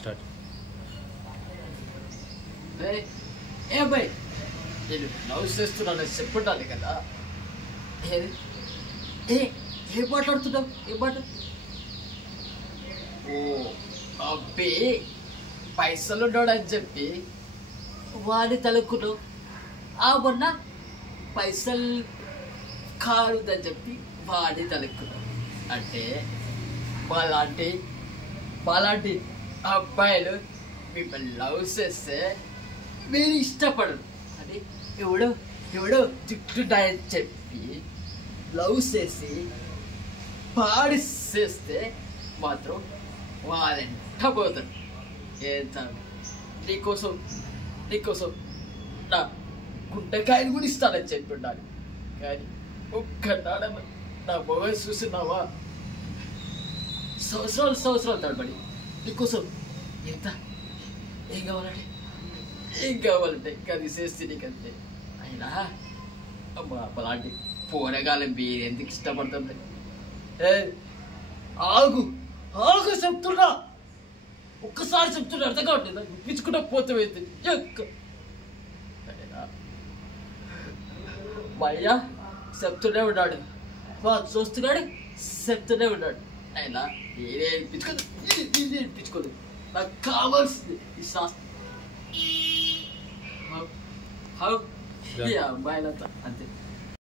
Start. ఏ అబ్బాయి నేను love చేస్తున్నాను చెప్పుండాలి కదా. ఏం మాట్లాడుతున్నావు? ఏం మాట? ఓ అబ్బే పైసలు ఉన్నాడని చెప్పి వాడి తలుక్కున్నావు. మొన్న పైసలు కారుదని చెప్పి వాడి తలుక్కున్నావు. అంటే మాలాంటి అబ్బాయిలు మిమ్మల్ని లవ్ చేస్తే మీరు ఇష్టపడరు అని ఎవడో జుట్టుడాయని చెప్పి లవ్ చేసి పాడి చేస్తే మాత్రం వాళ్ళెంట పోతారు. నీకోసం నా గుండెకాయలు కూడా ఇస్తానని చెప్పి ఉండాలి. కానీ ఒక్కనాడ నా మొబైల్ చూస్తున్నావా? సంవత్సరాలు తడబడి నీకోసం ఏం కావాలంటే అది చేస్తే నీకంతే. అయినా అమ్మా అలాంటి పోరగాలం మీరు ఎందుకు ఇష్టపడతాం? ఆగు చెప్తున్నా, ఒక్కసారి చెప్తున్నా అర్థం కావట్లేదు. పిచ్చుకుంటా పోతే మా అయ్య చెప్తూనే ఉన్నాడు, మా చూస్తున్నాడు చెప్తూనే ఉన్నాడు. అయినా నేనే పిచ్చుకోదు. నాకు కావాల్సింది ఈ శాస్త్రం. అమ్మాయిలంతా అంతే.